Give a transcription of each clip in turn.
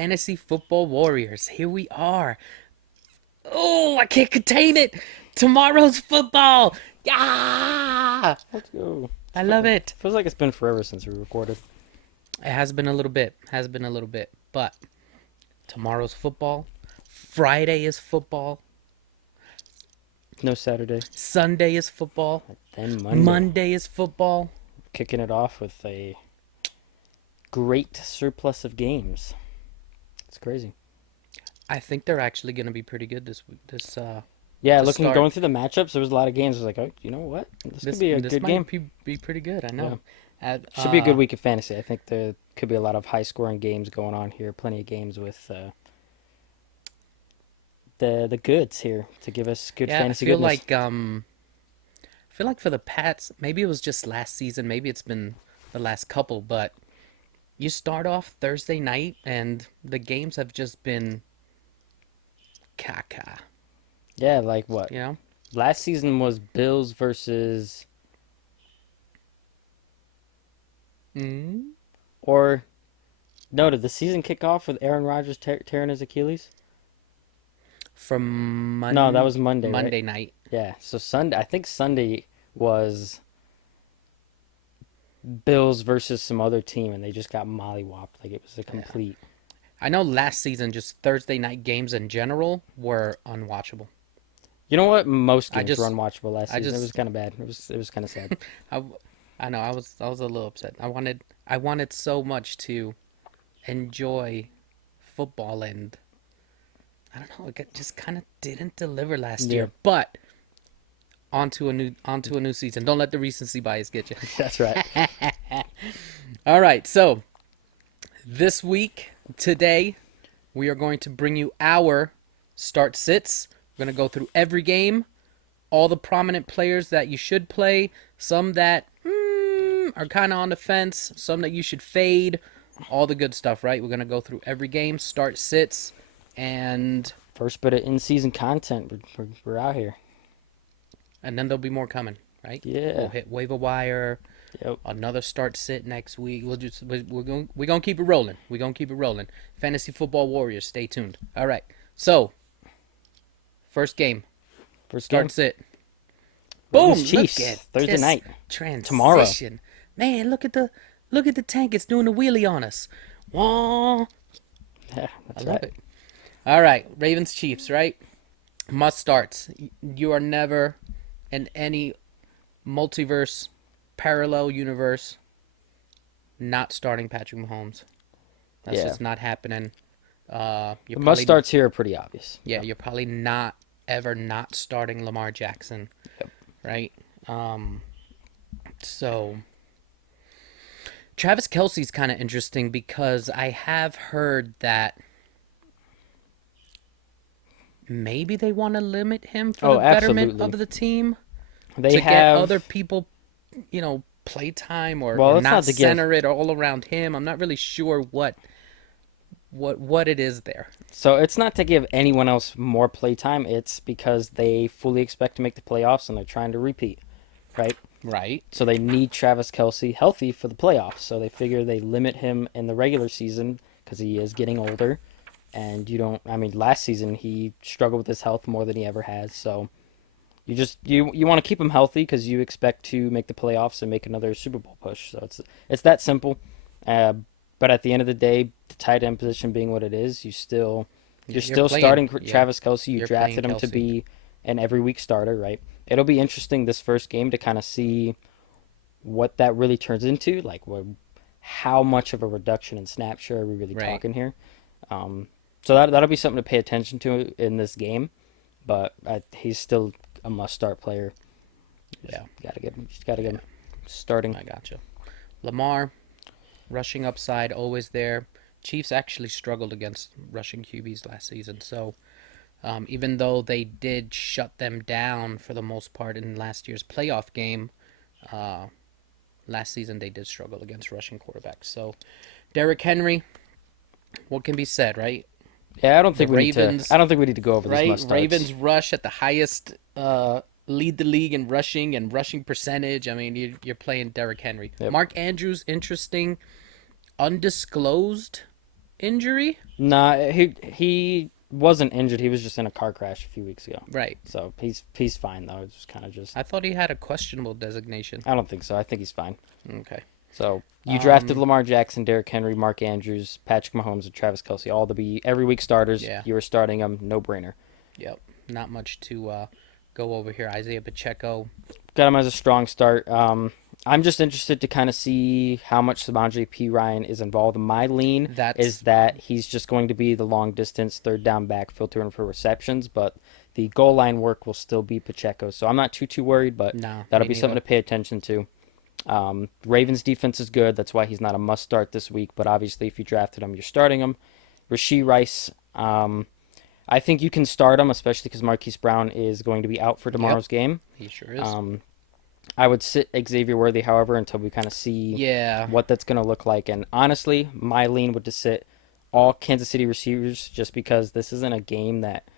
Fantasy Football Warriors. Here we are. Oh, I can't contain it. Tomorrow's football. Ah, Let's go. I love it. Feels like it's been forever since we recorded. It has been a little bit. Has been a little bit. But tomorrow's football. Friday is football. No Saturday. Sunday is football. Then Monday. Monday is football. Kicking it off with a great surplus of games. It's crazy. I think they're actually going to be pretty good this week. Yeah, To start. going through the matchups, there was a lot of games. I was like, oh, you know what? This could be a this good might game. be pretty good. I know. Should be a good week of fantasy. I think there could be a lot of high-scoring games going on here. Plenty of games with the goods here to give us good fantasy goodness. I feel like for the Pats, maybe it was just last season, maybe it's been the last couple, but you start off Thursday night and the games have just been caca, Yeah, like what? you know? Last season was Bills versus mm or no, did the season kick off with Aaron Rodgers tearing his Achilles? From No, that was Monday, right? Monday night. Yeah, so Sunday, I think Sunday was Bills versus some other team, and they just got mollywopped. Like it was a complete. I know last season, just Thursday night games in general were unwatchable. You know what? Most I games were just, unwatchable last I season. It just, was kind of bad. It was kind of sad. I, I know I was a little upset. I wanted so much to enjoy football, and I don't know, just kind of didn't deliver last Yeah, year. But onto a new season. Don't let the recency bias get you. that's right. All right, so this week, today, we are going to bring you our start sits. We're going to go through every game, all the prominent players that you should play, some that are kind of on the fence, some that you should fade, all the good stuff, right? We're going to go through every game, start sits, and First bit of in-season content. We're out here. then there'll be more coming, right? Yeah. We'll hit waiver wire, Yep. another start sit next week. We're going to keep it rolling. We're going to keep it rolling. Fantasy Football Warriors, stay tuned. All right. So, first game, First start game. sit. Boom! Ravens Chiefs Look at Thursday this night. transition. Tomorrow. Man, look at the tank. It's doing a wheelie on us. Wah. Yeah, I that's love right. it. All right, Ravens Chiefs, right? Must starts. You are never in any multiverse, parallel universe not starting Patrick Mahomes. That's Yeah. just not happening. The must starts here are pretty obvious. Yeah, you're probably not ever not starting Lamar Jackson, Yep. right? So Travis Kelce's kind of interesting because I have heard that maybe they want to limit him for the betterment Absolutely. of the team They to get have other people, play time Well, or that's not not to give. center it all around him. I'm not really sure what it is there. So it's not to give anyone else more playtime. It's because they fully expect to make the playoffs and they're trying to repeat, right? Right. So they need Travis Kelce healthy for the playoffs. So they figure they limit him in the regular season because he is getting older. And you don't. I mean, last season he struggled with his health more than he ever has. So you want to keep him healthy because you expect to make the playoffs and make another Super Bowl push. So it's that simple. But at the end of the day, the tight end position being what it is, you're still starting Yeah, Travis Kelce. You you're drafted playing him to Kelce. be an every week starter, right? It'll be interesting this first game to kind of see what that really turns into. Like, how much of a reduction in snap share are we really Right. talking here? So that'll be something to pay attention to in this game. But he's still a must-start player. Yeah. Just gotta get him starting. I gotcha. Lamar, rushing upside, always there. Chiefs actually struggled against rushing QBs last season. So even though they did shut them down for the most part in last year's playoff game, last season they did struggle against rushing quarterbacks. So Derrick Henry, what can be said, right? Yeah, I don't think The we need to. Ravens, I don't think we need to go over these right? must-starts. Ravens rush at the highest, lead the league in rushing percentage. I mean, you're playing Derrick Henry. Yep. Mark Andrews, interesting, undisclosed injury? Nah, he wasn't injured. He was just in a car crash a few weeks ago. Right. So he's fine though. It's just kind of just. I thought he had a questionable designation. I don't think so. I think he's fine. Okay. So you drafted Um, Lamar Jackson, Derrick Henry, Mark Andrews, Patrick Mahomes, and Travis Kelce, all to be every week starters. Yeah. You were starting them, no brainer. Yep. Not much to go over here. Isaiah Pacheco. Got him as a strong start. I'm just interested to kind of see how much Samaje P. Ryan is involved. My lean is that he's just going to be the long distance third down back filtering for receptions, but the goal line work will still be Pacheco. So I'm not too worried, but No, that'll me be something to neither. pay attention to. Ravens defense is good. That's why he's not a must start this week. But obviously, if you drafted him, you're starting him. Rasheed Rice. I think you can start him, especially because Marquise Brown is going to be out for tomorrow's game. He sure is. I would sit Xavier Worthy, however, until we kind of see Yeah. what that's going to look like. And honestly, my lean would to sit all Kansas City receivers just because this isn't a game that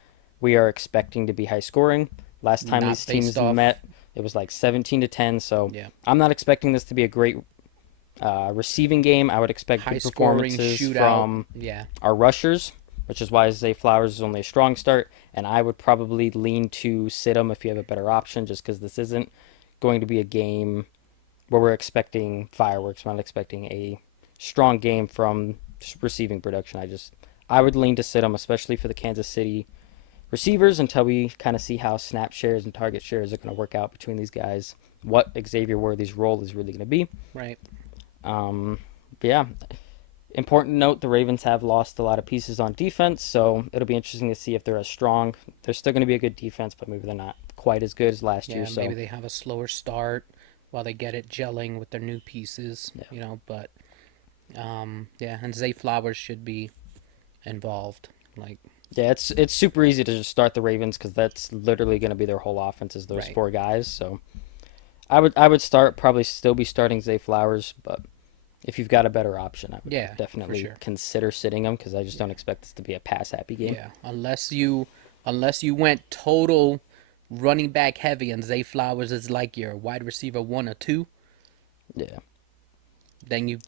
we are expecting to be high scoring. Last time Not these teams based off. met, it was like 17-10. So Yeah. I'm not expecting this to be a great receiving game. I would expect High good scoring performances shootout. from Yeah. our rushers, which is why Zay Flowers is only a strong start. And I would probably lean to sit him if you have a better option, just because this isn't going to be a game where we're expecting fireworks. We're not expecting a strong game from receiving production. I would lean to sit him, especially for the Kansas City receivers, until we kind of see how snap shares and target shares are going to work out between these guys. What Xavier Worthy's role is really going to be. Right. But yeah, important note: the Ravens have lost a lot of pieces on defense, so it'll be interesting to see if they're as strong. They're still going to be a good defense, but maybe they're not quite as good as last year. Yeah. So Maybe they have a slower start while they get it gelling with their new pieces. Yeah. You know, but yeah, and Zay Flowers should be involved. Like, yeah, it's super easy to just start the Ravens because that's literally going to be their whole offense is those Right. four guys. So I would probably still be starting Zay Flowers, but if you've got a better option, I would Yeah, for definitely sure. consider sitting him because I just don't expect this to be a pass happy game. yeah, unless you went total running back heavy and Zay Flowers is like your wide receiver 1 or 2, Yeah. then you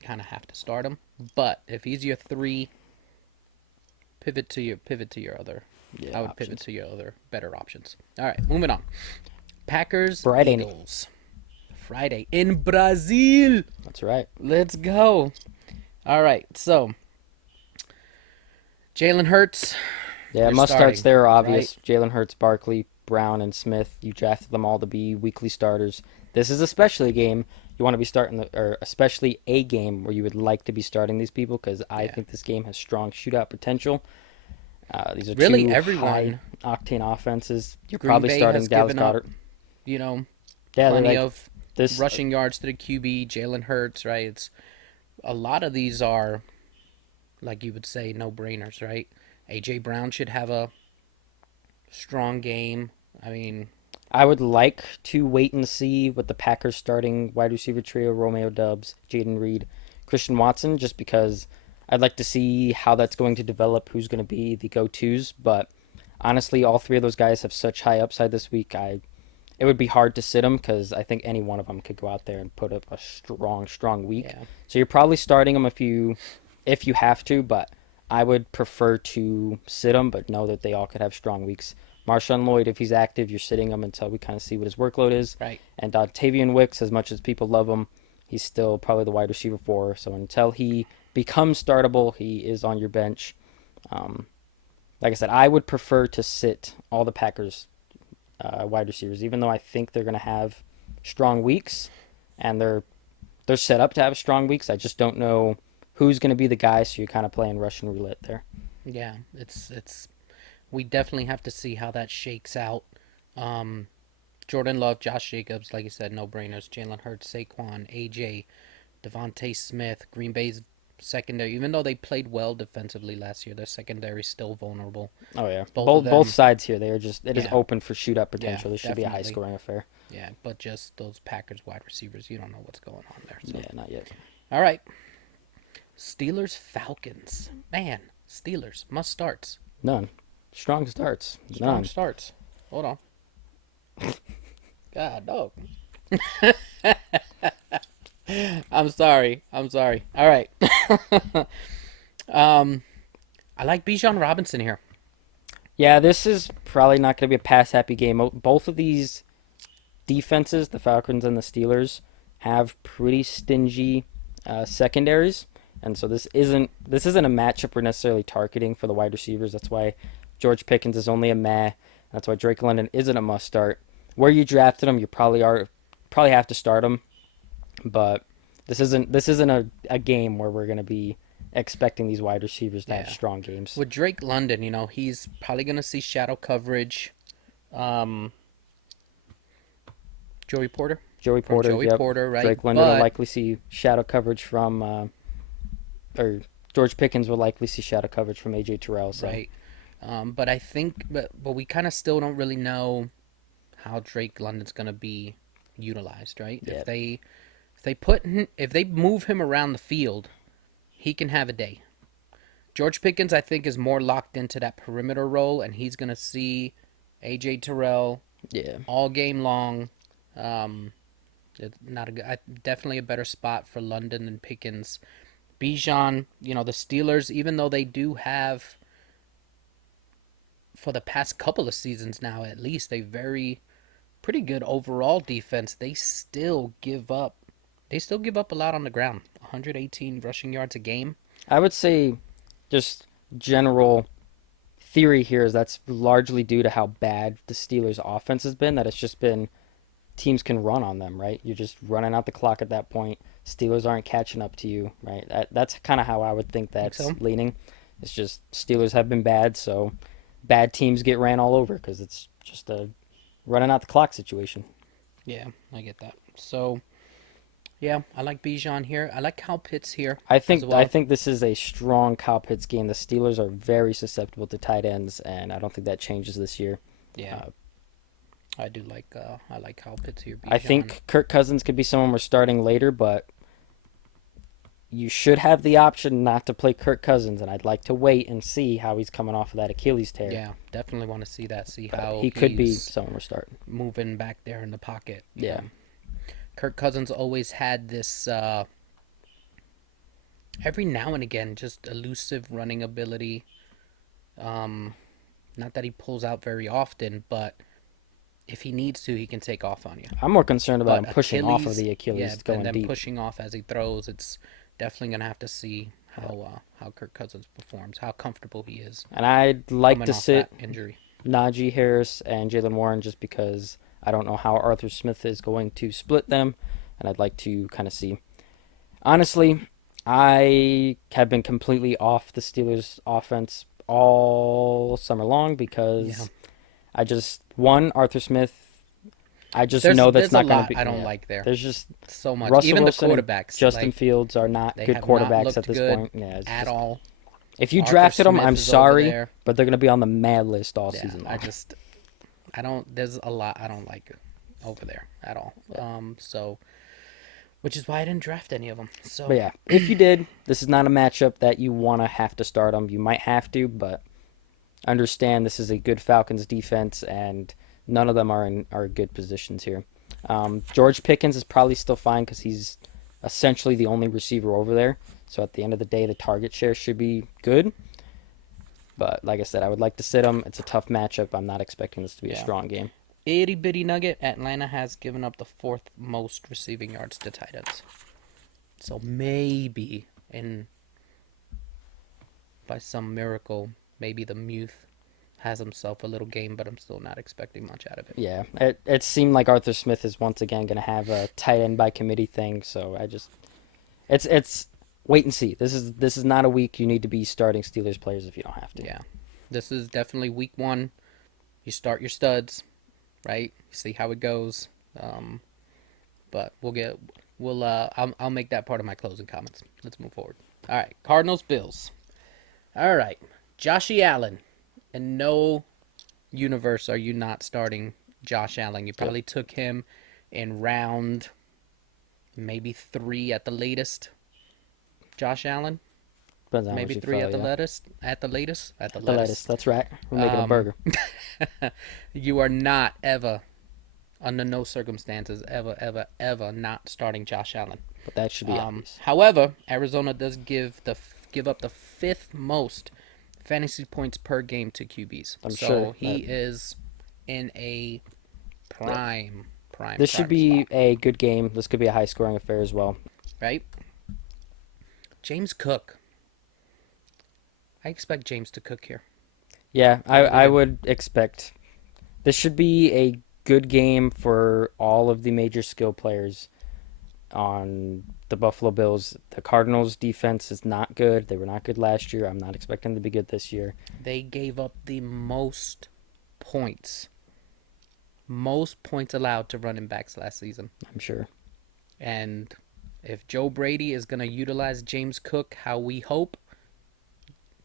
kind of have to start him. But if he's your 3, pivot to your other. Yeah, I would pivot options. to your other better options. All right, moving on. Packers Friday night. Eagles. Friday in Brazil. That's right. Let's go. All right, so Jalen Hurts. Yeah, You're must starts starting, there are obvious. Jalen Hurts, Barkley, Brown, and Smith. You drafted them all to be weekly starters. This is especially a game you want to be starting, or especially a game where you would like to be starting these people because I Yeah. think this game has strong shootout potential. These are Really, two everyone. high-octane offenses. You're Green probably Bay starting has Dallas given up, Goddard. You know, Yeah, they're plenty like of this. rushing yards to the QB. Jalen Hurts, right? It's a lot of these are, like you would say, no brainers, right? AJ Brown should have a strong game. I mean, I would like to wait and see what the Packers starting wide receiver trio: Romeo Dubs, Jaden Reed, Christian Watson, just because I'd like to see how that's going to develop, who's going to be the go-tos. But honestly, all three of those guys have such high upside this week. It would be hard to sit them because I think any one of them could go out there and put up a strong week. yeah, So you're probably starting them if you have to, but I would prefer to sit them, but know that they all could have strong weeks. Marshawn Lloyd, if he's active, you're sitting him until we kind of see what his workload is. right. And Tavian Wicks, as much as people love him, he's still probably the wide receiver 4. So until he becomes startable, he is on your bench. Like I said, I would prefer to sit all the Packers wide receivers, even though I think they're going to have strong weeks, and they're set up to have strong weeks. I just don't know who's going to be the guy, so you're kind of playing Russian roulette there. Yeah, it's we definitely have to see how that shakes out. Jordan Love, Josh Jacobs, like you said, no brainers. Jalen Hurts, Saquon, AJ, Devontae Smith, Green Bay's secondary. Even though they played well defensively last year, their secondary is still vulnerable. Oh yeah, Both both of them- both sides here. They are just it is Yeah. open for shootout potential. Yeah, This should be a high definitely. scoring affair. Yeah, but just those Packers wide receivers, you don't know what's going on there. So. Yeah, not yet. All right, Steelers Falcons. Man, Steelers must starts. None. Strong starts. Strong None. starts. Hold on. God, dog. I'm sorry. All right. Um, I like Bijan Robinson here. Yeah, this is probably not going to be a pass happy game. Both of these defenses, the Falcons and the Steelers, have pretty stingy secondaries, and so this isn't a matchup we're necessarily targeting for the wide receivers. That's why George Pickens is only a meh. That's why Drake London isn't a must start. Where you drafted him, you probably have to start him, but this isn't a game where we're going to be expecting these wide receivers to have Yeah. strong games. With Drake London, he's probably going to see shadow coverage. Um, Joey Porter Joey from Porter, Joey yep. Porter, right? Drake London will But likely see shadow coverage from, or George Pickens will likely see shadow coverage from AJ Terrell. So right. But I think, but we kind of still don't really know how Drake London's going to be utilized, right? yeah, If they move him around the field, he can have a day. George Pickens, I think, is more locked into that perimeter role, and he's going to see AJ Terrell yeah. all game long. It's definitely a better spot for London than Pickens. Bijan, the Steelers, even though they do have, for the past couple of seasons now at least, a pretty good overall defense, they still give up a lot on the ground. 118 rushing yards a game. I would say just general theory here is that's largely due to how bad the Steelers' offense has been. That it's just been teams can run on them, right? You're just running out the clock at that point. Steelers aren't catching up to you, right? That's kind of how I would think Think that's so? leaning. It's just Steelers have been bad, so bad teams get ran all over because it's just a running out the clock situation. Yeah, I get that. So, yeah, I like Bijan here. I like Kyle Pitts here I as think I well. think this is a strong Kyle Pitts game. The Steelers are very susceptible to tight ends, and I don't think that changes this year. Yeah, Uh, I like Kyle Pitts here. I Bijan. think Kirk Cousins could be someone we're starting later, but you should have the option not to play Kirk Cousins, and I'd like to wait and see how he's coming off of that Achilles tear. Yeah, definitely want to see that. See But how he could be he's someone we're starting. moving back there in the pocket. Yeah. Kirk Cousins always had this every now and again just elusive running ability. Um, Not that he pulls out very often, but if he needs to, he can take off on you. I'm more concerned about But him pushing off of Achilles, the yeah, Achilles and going then deep. pushing off as he throws, it's definitely gonna have to see Yeah. how Kirk Cousins performs, how comfortable he is And I'd like coming to off sit that injury. Najee Harris and Jalen Warren just because I don't know how Arthur Smith is going to split them, and I'd like to kind of see. Honestly, I have been completely off the Steelers' offense all summer long Yeah, because I just Arthur Smith. I just there's know that's there's a not going to lot be. I don't Yeah. like there. There's just So much. Russell Even the Wilson and quarterbacks, Justin like Fields are not they good have not quarterbacks looked at this good point. Yeah, it's at just, all. if you Arthur drafted them, Smith I'm is over sorry, there. but they're going to be on the mad list all Yeah, season long. I don't. There's a lot I don't like over there at all. So which is why I didn't draft any of them. So But yeah, if you did, this is not a matchup that you want to have to start them. You might have to, but understand this is a good Falcons defense, and none of them are good positions here. George Pickens is probably still fine because he's essentially the only receiver over there. So at the end of the day, the target share should be good. But like I said, I would like to sit him. It's a tough matchup. I'm not expecting this to be a yeah, strong game. itty bitty nugget. Atlanta has given up the fourth most receiving yards to tight ends. So maybe by some miracle, maybe the Muth has himself a little game, but I'm still not expecting much out of it. Yeah, it seemed like Arthur Smith is once again going to have a tight end by committee thing. So it's wait and see. This is not a week you need to be starting Steelers players if you don't have to. Yeah, this is definitely week one. You start your studs, right? See how it goes. But I'll make that part of my closing comments. Let's move forward. All right, Cardinals Bills. All right, Joshy Allen. In no universe are you not starting Josh Allen. You probably took him in round maybe 3 at the latest. Josh Allen, Depends on how maybe much you 3 follow, at the yeah. latest. At the latest. The lettuce. That's right. We're making a burger. You are not ever, under no circumstances, ever not starting Josh Allen. But that should be obvious. However, Arizona does give the give up the 5th most fantasy points per game to QBs. I'm so sure he that- is in a prime This should be spot, a good game. This could be a high-scoring affair as well. right? James Cook. I expect James to cook here. Yeah, really I do. would expect this should be a good game for all of the major skill players on the Buffalo Bills. The Cardinals defense is not good. They were not good last year. I'm not expecting them to be good this year. They gave up the most points allowed to running backs last season. I'm sure. And if Joe Brady is going to utilize James Cook how we hope,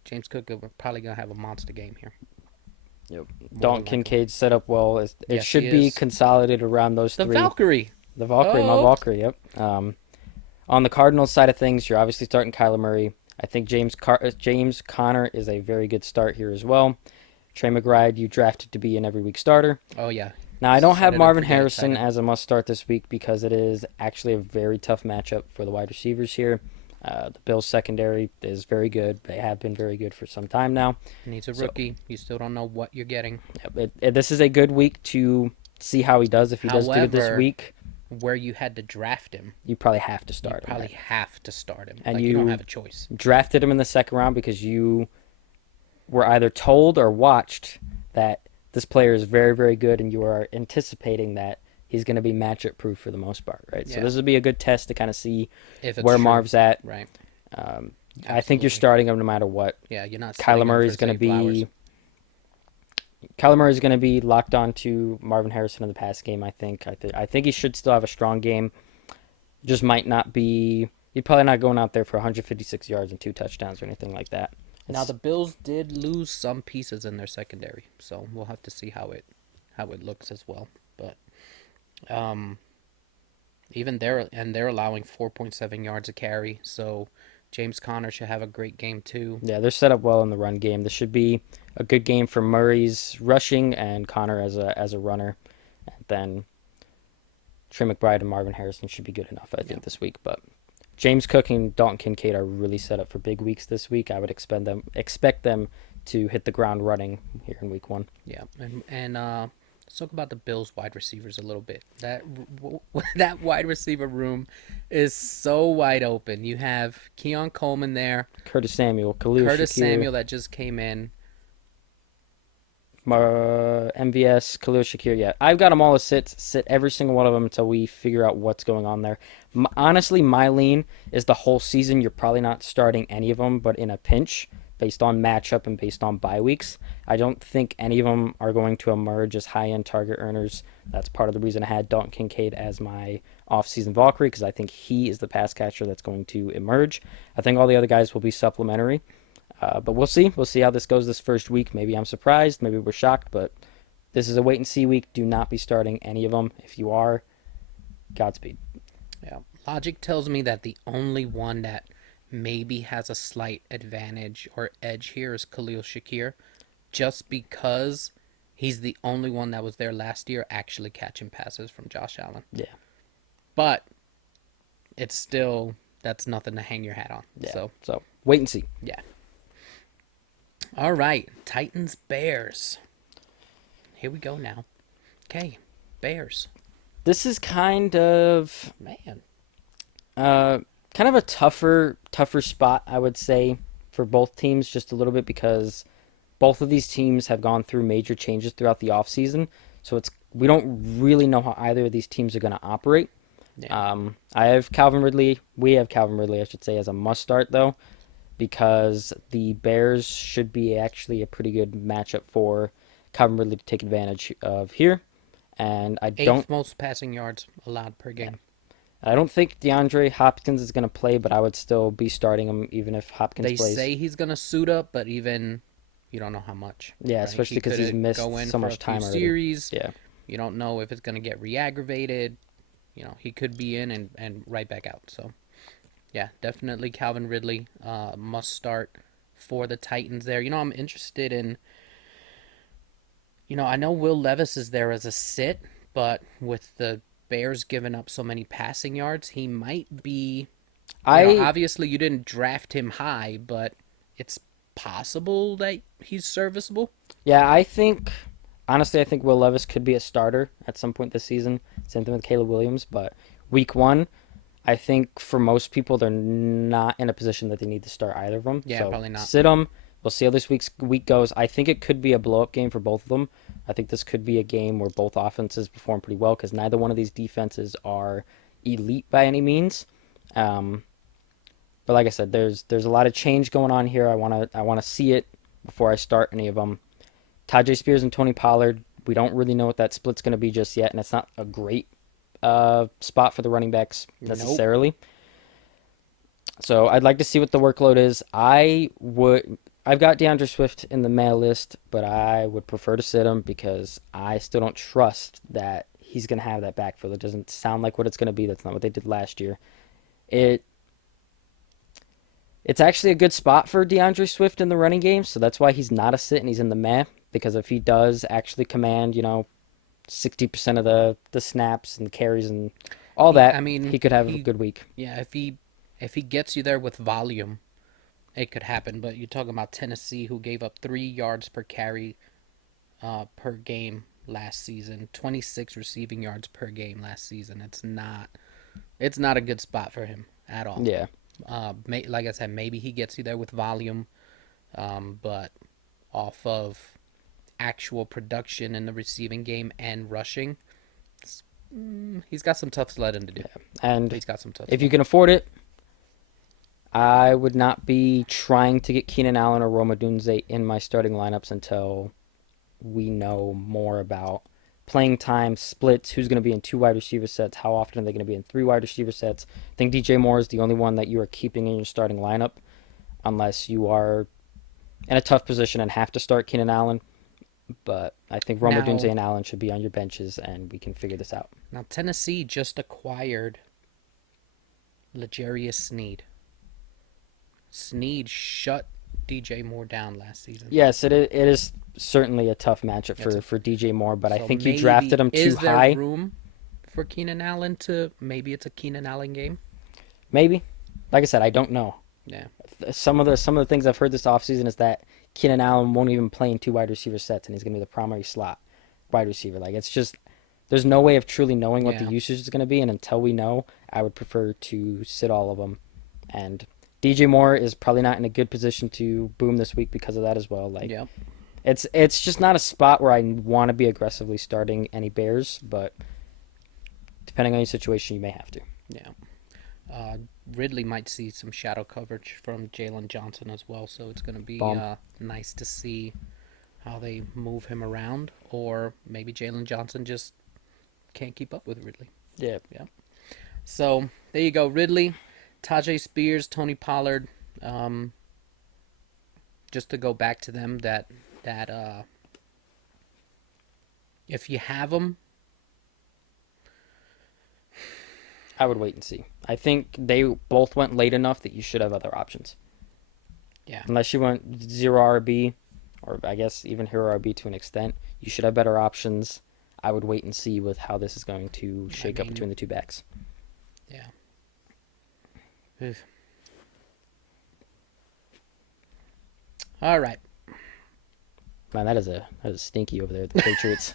James Cook is probably going to have a monster game here. Yep. More Dalton than likely. Kincaid set up well. It Yes, should he be is. consolidated around those The three. Valkyrie. The Valkyrie, my Oh. Valkyrie, yep. On the Cardinals side of things, you're obviously starting Kyler Murray. I think James Conner is a very good start here as well. Trey McBride, you drafted to be an every week starter. Oh, yeah. Now, I don't Set have it up Marvin for Garrett Harrison Tyler. as a must start this week because it is actually a very tough matchup for the wide receivers here. The Bills' secondary is very good. They have been very good for some time now. And he's a So- rookie. You still don't know what you're getting. This is a good week to see how he does. If he does good this However, week, Where you had to draft him, you probably have to you start him. probably have to start him. And Like, you don't you- have a choice. Drafted him in the second round because you were either told or watched that this player is very, very good, and you are anticipating that he's going to be matchup proof for the most part, right? So Yeah. this will be a good test to kind of see If it's where true. Marv's at. Right. I think you're Absolutely. starting him no matter what. Yeah, you're not. Kyler Murray's going to be. Kyler Murray's going to be locked on to Marvin Harrison in the pass game. I think. I think he should still have a strong game. Just might not be. He's probably not going out there for 156 yards and 2 touchdowns or anything like that. Now the Bills did lose some pieces in their secondary, so we'll have to see how it looks as well. But even they're allowing 4.7 yards a carry, so James Conner should have a great game too. Yeah, they're set up well in the run game. This should be a good game for Murray's rushing and Connor as a runner. And then Trey McBride and Marvin Harrison should be good enough, I think, this week. But James Cook and Dalton Kincaid are really set up for big weeks this week. I would expect them to hit the ground running here in week 1. Yeah, and let's talk about the Bills wide receivers a little bit. That wide receiver room is so wide open. You have Keon Coleman there, Curtis Samuel, Khalil Curtis Shakir, Samuel that just came in. MVS, Khalil Shakir. Yeah, I've got them all as sit every single one of them until we figure out what's going on there. Honestly, my lean is the whole season. You're probably not starting any of them, but in a pinch, based on matchup and based on bye weeks, I don't think any of them are going to emerge as high-end target earners. That's part of the reason I had Dalton Kincaid as my off-season Valkyrie, because I think he is the pass catcher that's going to emerge. I think all the other guys will be supplementary. But we'll see. We'll see how this goes this first week. Maybe I'm surprised. Maybe we're shocked. But this is a wait-and-see week. Do not be starting any of them. If you are, Godspeed. Yeah, logic tells me that the only one that maybe has a slight advantage or edge here is Khalil Shakir, just because he's the only one that was there last year actually catching passes from Josh Allen. Yeah. But it's still, that's nothing to hang your hat on. Yeah. So wait and see. Yeah. All right, Titans Bears. Here we go now. Okay, Bears. This is kind of Man. kind of a tougher spot, I would say, for both teams, just a little bit, because both of these teams have gone through major changes throughout the offseason. So we don't really know how either of these teams are going to operate. Yeah. I have Calvin Ridley. We have Calvin Ridley, I should say, as a must start, though, because the Bears should be actually a pretty good matchup for Calvin Ridley to take advantage of here. And I don't Eighth most passing yards allowed per game. I don't think DeAndre Hopkins is going to play, but I would still be starting him even if Hopkins They plays. say he's going to suit up, but even you don't know how much. Yeah, right? especially He because he's could missed go in so for much a few time already. series. Yeah. You don't know if it's going to get re-aggravated. You know, he could be in and right back out. So, yeah, definitely Calvin Ridley must start for the Titans there. You know, I'm interested in, I know Will Levis is there as a sit, but with the Bears giving up so many passing yards, he might be I Obviously you didn't draft him high, but it's possible that he's serviceable. Yeah, I think honestly, I think Will Levis could be a starter at some point this season. Same thing with Caleb Williams, but week one, I think for most people they're not in a position that they need to start either of them. Yeah, So probably not. sit them. We'll see how this week goes. I think it could be a blow up game for both of them. I think this could be a game where both offenses perform pretty well because neither one of these defenses are elite by any means. Um, but like I said, there's a lot of change going on here. I wanna see it before I start any of them. Tajay Spears and Tony Pollard. We don't really know what that split's going to be just yet, and it's not a great spot for the running backs Nope. necessarily. So I'd like to see what the workload is. I've got DeAndre Swift in the mail list, but I would prefer to sit him because I still don't trust that he's going to have that backfield. It doesn't sound like what it's going to be. That's not what they did last year. It It's actually a good spot for DeAndre Swift in the running game, so that's why he's not a sit and he's in the meh. Because if he does actually command, 60% of the snaps and carries and all that, I mean, he could have a good week. yeah, if he gets you there with volume, it could happen. But you're talking about Tennessee, who gave up 3 yards per carry per game last season, 26 receiving yards per game last season. It's not a good spot for him at all. Yeah, Like I said, maybe he gets you there with volume, but off of actual production in the receiving game and rushing, he's got some tough sledding to do. and He's got some tough. if you can afford it, I would not be trying to get Keenan Allen or Roma Dunze in my starting lineups until we know more about playing time, splits, who's going to be in 2 wide receiver sets, how often are they going to be in 3 wide receiver sets. I think DJ Moore is the only one that you are keeping in your starting lineup unless you are in a tough position and have to start Keenan Allen. But I think Roma Now- Dunze and Allen should be on your benches and we can figure this out. Now Tennessee just acquired L'Jarius Sneed. Sneed shut DJ Moore down last season. Yes, it is certainly a tough matchup It's for DJ Moore, but I So think you maybe- drafted him too Is there high. room for Keenan Allen to maybe it's a Keenan Allen game? Maybe. Like I said, I don't know. Yeah. Some of the things I've heard this offseason is that Keenan Allen won't even play in 2 wide receiver sets and he's going to be the primary slot wide receiver. Like it's just there's no way of truly knowing what the Yeah. usage is going to be, and until we know, I would prefer to sit all of them. And DJ Moore is probably not in a good position to boom this week because of that as well. Like Yep. it's just not a spot where I want to be aggressively starting any Bears, but depending on your situation, you may have to. Yeah. Ridley might see some shadow coverage from Jalen Johnson as well, so it's going to be Bomb. nice to see how they move him around, or maybe Jalen Johnson just can't keep up with Ridley. Yeah. So there you go, Ridley, Tajay Spears, Tony Pollard. Just to go back to them, that if you have them, I would wait and see. I think they both went late enough that you should have other options. yeah, Unless you went zero RB, or I guess even hero RB to an extent, you should have better options. I would wait and see with how this is going to shake up mean- between the two backs. yeah. Ugh. All right. Man, that is a stinky over there at the Patriots.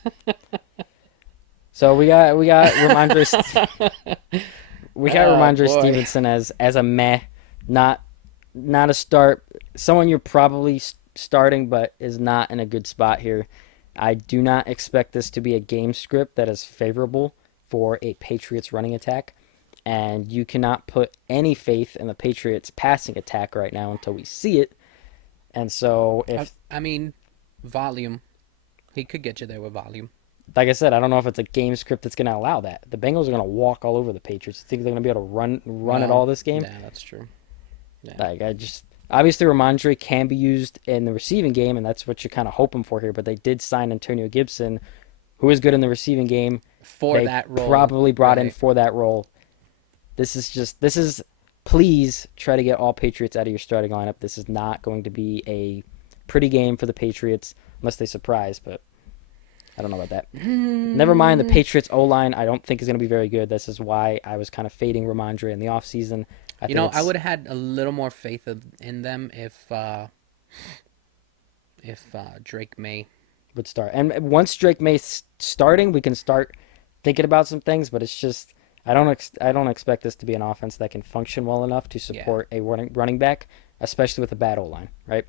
So we got Ramondre boy. Stevenson as a meh, not a start. Someone you're probably starting, but is not in a good spot here. I do not expect this to be a game script that is favorable for a Patriots running attack, and you cannot put any faith in the Patriots passing attack right now until we see it. And so if I mean, volume. He could get you there with volume. like I said, I don't know if it's a game script that's going to allow that. The Bengals are going to walk all over the Patriots. You think they're going to be able to run it all this game? Yeah, that's true. Yeah. Like obviously Ramondre can be used in the receiving game, and that's what you're kind of hoping for here. But they did sign Antonio Gibson, who is good in the receiving game. For They that role. probably brought in right. for that role. This is please try to get all Patriots out of your starting lineup. This is not going to be a pretty game for the Patriots unless they surprise, but I don't know about that. Never mind the Patriots O-line. I don't think is going to be very good. This is why I was kind of fading Ramondre in the offseason. I You think know, I it's would have had a little more faith in them if Drake May. would start. And once Drake May's starting, we can start thinking about some things. But it's just I don't expect this to be an offense that can function well enough to Yeah. support a running back, especially with a bad O line. Right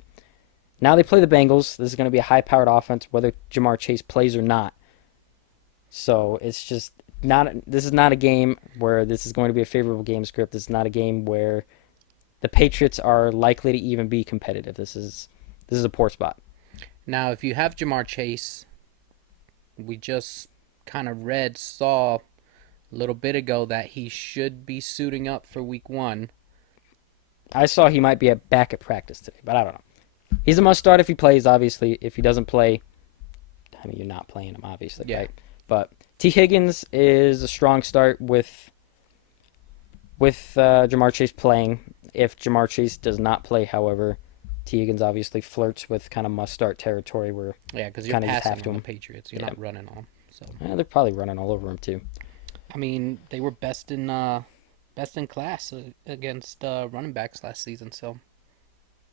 now they play the Bengals. This is going to be a high-powered offense, whether Jamar Chase plays or not. So it's just not. This is not a game where this is going to be a favorable game script. This is not a game where the Patriots are likely to even be competitive. This is a poor spot. Now, if you have Jamar Chase, we just kind of saw a little bit ago that he should be suiting up for Week 1. I saw he might be back at practice today, but I don't know. He's a must start if he plays. Obviously, if he doesn't play, I mean you're not playing him, obviously, Yeah. right? But T Higgins is a strong start with Jamar Chase playing. If Jamar Chase does not play, however, T Higgins obviously flirts with kind of must start territory where Yeah, because you're kind of just passing have to on the him. Patriots. You're Yeah. not running on them. So, They're probably running all over him too. I mean, they were best in class against running backs last season. So,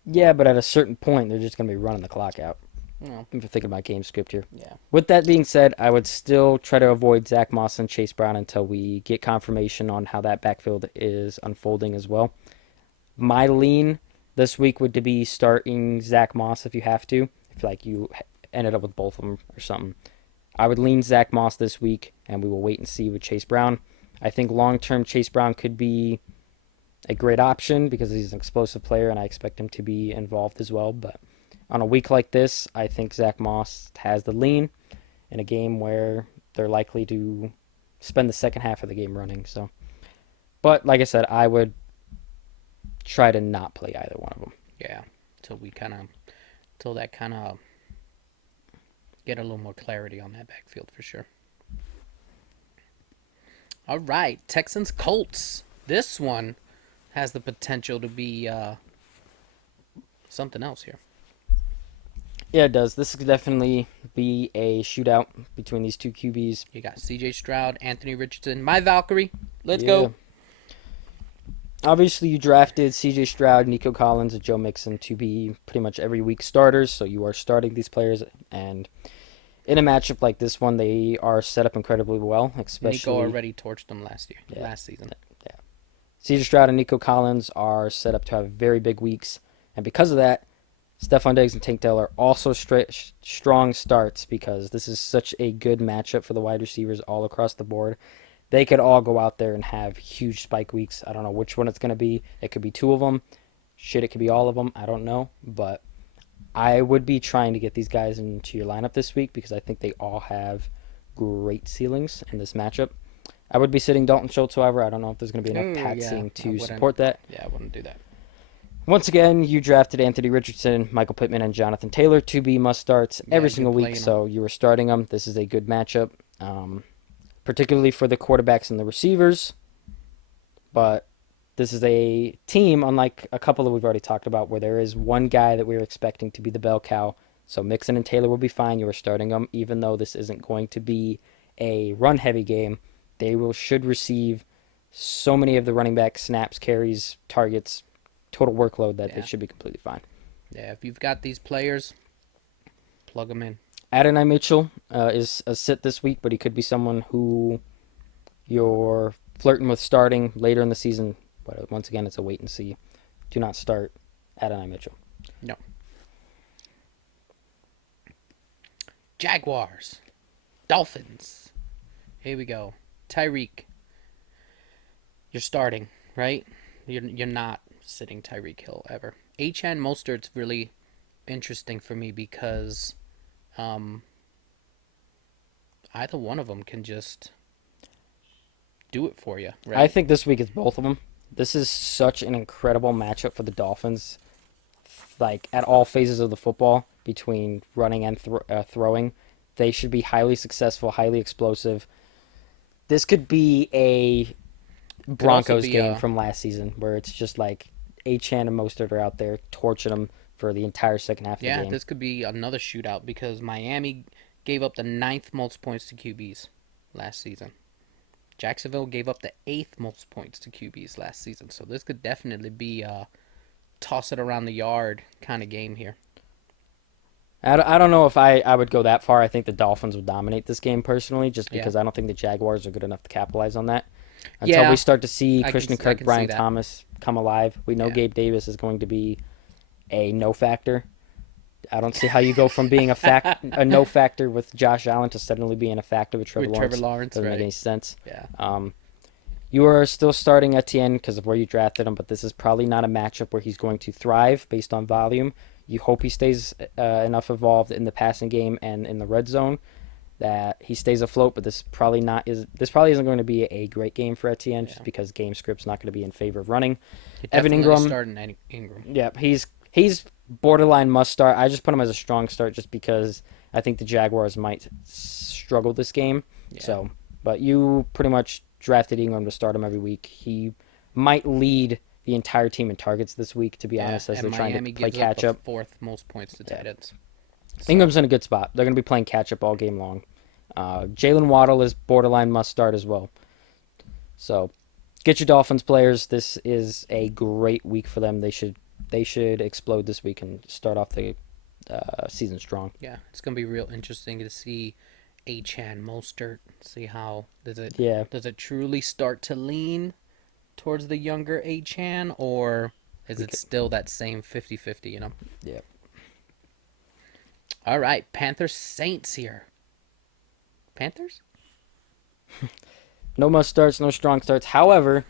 Yeah, but at a certain point, they're just going to be running the clock out. you know, If you're thinking about game script here. yeah. With that being said, I would still try to avoid Zach Moss and Chase Brown until we get confirmation on how that backfield is unfolding as well. My lean this week would to be starting Zach Moss if you have to. If like you ended up with both of them or something. I would lean Zach Moss this week, and we will wait and see with Chase Brown. I think long-term Chase Brown could be a great option because he's an explosive player, and I expect him to be involved as well. But on a week like this, I think Zach Moss has the lean in a game where they're likely to spend the second half of the game running. So, but like I said, I would try to not play either one of them. Yeah, till that kind of get a little more clarity on that backfield for sure. All right, Texans Colts. This one has the potential to be something else here. Yeah, it does. This could definitely be a shootout between these two QBs. You got C.J. Stroud, Anthony Richardson, my Valkyrie. Let's Yeah. go. Obviously, you drafted C.J. Stroud, Nico Collins, and Joe Mixon to be pretty much every week starters, so you are starting these players. And in a matchup like this one, they are set up incredibly well, especially Nico already torched them last season. Yeah. C.J. Stroud and Nico Collins are set up to have very big weeks, and because of that, Stephon Diggs and Tank Dell are also strong starts because this is such a good matchup for the wide receivers all across the board. They could all go out there and have huge spike weeks. I don't know which one it's going to be. It could be two of them. Shit, it could be all of them. I don't know. But I would be trying to get these guys into your lineup this week because I think they all have great ceilings in this matchup. I would be sitting Dalton Schultz, however. I don't know if there's going to be enough passing to support that. Yeah, I wouldn't do that. Once again, you drafted Anthony Richardson, Michael Pittman, and Jonathan Taylor to be must-starts every single week, so you were starting them. This is a good matchup, particularly for the quarterbacks and the receivers. But this is a team, unlike a couple that we've already talked about, where there is one guy that we're expecting to be the bell cow. So Mixon and Taylor will be fine. You are starting them, even though this isn't going to be a run-heavy game. They should receive so many of the running back snaps, carries, targets, total workload that it should be completely fine. Yeah, if you've got these players, plug them in. Adonai Mitchell is a sit this week, but he could be someone who you're flirting with starting later in the season. But once again, it's a wait and see. Do not start Adonai Mitchell. No. Jaguars. Dolphins. Here we go. Tyreek. You're starting, right? You're not sitting Tyreek Hill ever. H.N. Mostert's really interesting for me because either one of them can just do it for you, right? I think this week it's both of them. This is such an incredible matchup for the Dolphins, like at all phases of the football, between running and throwing. They should be highly successful, highly explosive. This could be a Broncos game from last season where it's just like Achane and Mostert are out there torching them for the entire second half of the game. Yeah, this could be another shootout because Miami gave up the 9th most points to QBs last season. Jacksonville gave up the 8th most points to QBs last season, so this could definitely be a toss it around the yard kind of game here. I don't know if I would go that far. I think the Dolphins would dominate this game personally, just Yeah. because I don't think the Jaguars are good enough to capitalize on that. Until we start to see Christian I Kirk, can see Brian that. Thomas come alive. We know Yeah. Gabe Davis is going to be a no factor. I don't see how you go from being a no factor with Josh Allen to suddenly being a factor with Trevor Lawrence. Doesn't right? make any sense. Yeah. You are still starting Etienne because of where you drafted him, but this is probably not a matchup where he's going to thrive based on volume. You hope he stays enough involved in the passing game and in the red zone that he stays afloat, but this probably isn't going to be a great game for Etienne just because game script's not going to be in favor of running. Evan Ingram, starting Ingram. yeah, he's borderline must start. I just put him as a strong start just because I think the Jaguars might struggle this game. Yeah. So, but you pretty much drafted Ingram to start him every week. He might lead the entire team in targets this week, to be honest, as they're trying to play catch up. 4th most points to tight ends. So. Ingram's in a good spot. They're going to be playing catch up all game long. Jalen Waddle is borderline must start as well. So, get your Dolphins players. This is a great week for them. They should explode this week and start off the season strong. Yeah, it's gonna be real interesting to see Achane Mostert. See how does it truly start to lean towards the younger Achane, or is it still that same 50-50, you know? Yeah. All right, Panthers Saints here. Panthers? No must starts, no strong starts. However,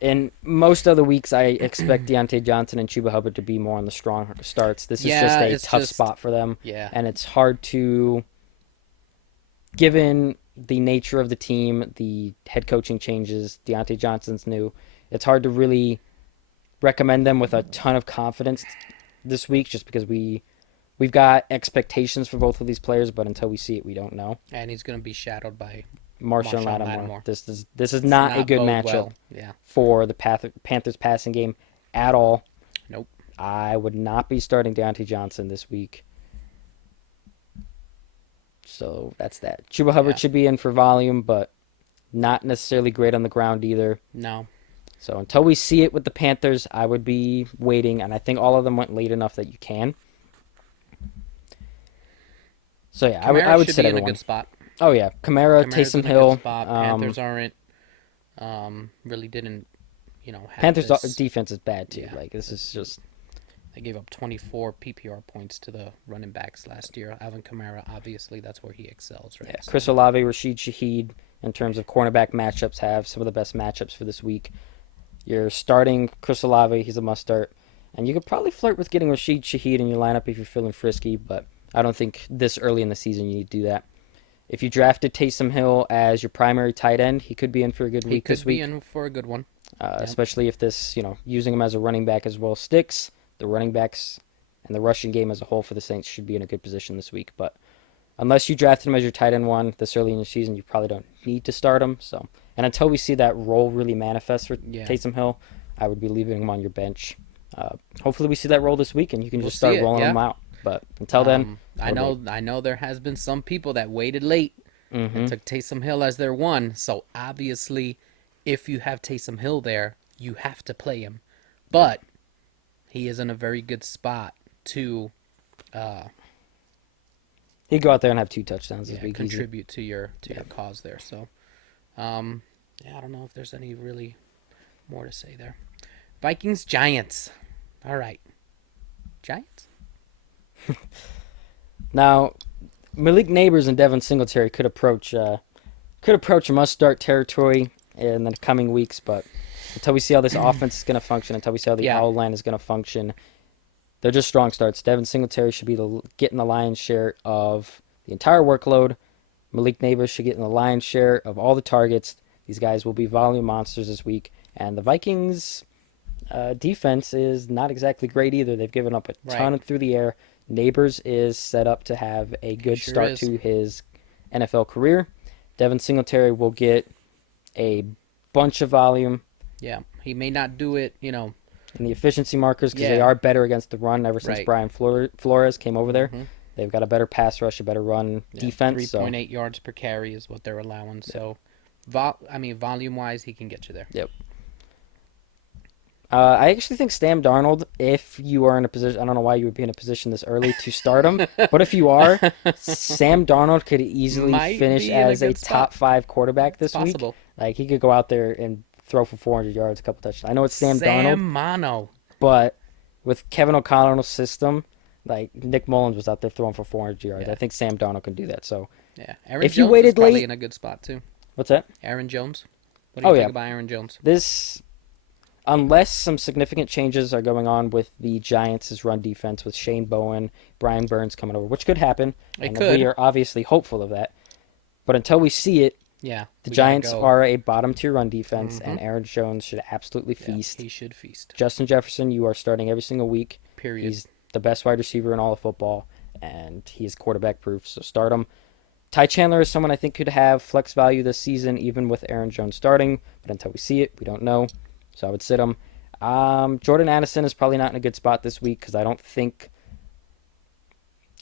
in most other weeks, I expect Deontay Johnson and Chuba Hubbard to be more on the strong starts. This is just a tough spot for them. Yeah. And it's hard to, given the nature of the team, the head coaching changes, Deontay Johnson's new, it's hard to really recommend them with a ton of confidence this week just because we've got expectations for both of these players, but until we see it, we don't know. And he's going to be shadowed by Marshawn Lattimore. This is not a good matchup for the Panthers passing game at all. Nope. I would not be starting Deontay Johnson this week. So that's that. Chuba Hubbard should be in for volume, but not necessarily great on the ground either. No. So until we see it with the Panthers, I would be waiting, and I think all of them went late enough that you can. So yeah, I would sit everyone. In a good spot. Oh yeah, Kamara, Taysom Hill. Panthers aren't really didn't have Panthers this. defense is bad too. Yeah. Like this is just they gave up 24 PPR points to the running backs last year. Alvin Kamara, obviously, that's where he excels, right? Yeah, Chris Olave, Rashid Shaheed, in terms of cornerback matchups, have some of the best matchups for this week. You're starting Chris Olave, he's a must start. And you could probably flirt with getting Rashid Shaheed in your lineup if you're feeling frisky, but I don't think this early in the season you need to do that. If you drafted Taysom Hill as your primary tight end, he could be in for a good week this week. He could be in for a good one. Especially if this, using him as a running back as well sticks. The running backs and the rushing game as a whole for the Saints should be in a good position this week. But unless you drafted him as your tight end one this early in the season, you probably don't need to start him. So, and until we see that role really manifest for Taysom Hill, I would be leaving him on your bench. Hopefully we see that role this week and you can just start rolling him out. But until then, I know there has been some people that waited late and took Taysom Hill as their one. So obviously, if you have Taysom Hill there, you have to play him. But he is in a very good spot to he'd go out there and have 2 touchdowns this week. Contribute to your cause there. So, I don't know if there's any really more to say there. Vikings Giants. All right, Giants. Now, Malik Neighbors and Devin Singletary could approach must-start territory in the coming weeks, but until we see how this offense is going to function, until we see how the owl line is going to function, they're just strong starts. Devin Singletary should be getting the lion's share of the entire workload. Malik Neighbors should get in the lion's share of all the targets. These guys will be volume monsters this week, and the Vikings' defense is not exactly great either. They've given up a ton through the air. Neighbors is set up to have a good start to his NFL career. Devin Singletary will get a bunch of volume. Yeah, he may not do it, in the efficiency markers because they are better against the run ever since Brian Flores came over there. They've got a better pass rush, a better run defense. 3.8 yards per carry is what they're allowing. So, Volume-wise, he can get you there. Yep. I actually think Sam Darnold, if you are in a position, I don't know why you would be in a position this early to start him, but if you are, Sam Darnold could easily Might finish be in a as a good spot. top 5 quarterback It's this week. possible. Like, he could go out there and throw for 400 yards, a couple touchdowns. I know it's Sam Darnold, Sam Mano. but with Kevin O'Connell's system, like, Nick Mullins was out there throwing for 400 yards. Yeah. I think Sam Darnold can do that. So, Yeah, Aaron if Jones you is waited probably late, in a good spot too. what's that? Aaron Jones. What do you think about Aaron Jones? This, unless some significant changes are going on with the Giants' run defense with Shane Bowen, Brian Burns coming over, which could happen. It and could. we are obviously hopeful of that. But until we see it, Yeah, the we gotta Giants go. are a bottom-tier run defense, and Mhm. Aaron Jones should absolutely Yeah, feast. he should feast. Justin Jefferson, you are starting every single week. Period. He's the best wide receiver in all of football, and he is quarterback-proof, so start him. Ty Chandler is someone I think could have flex value this season, even with Aaron Jones starting. But until we see it, we don't know. So I would sit him. Jordan Addison is probably not in a good spot this week because I don't think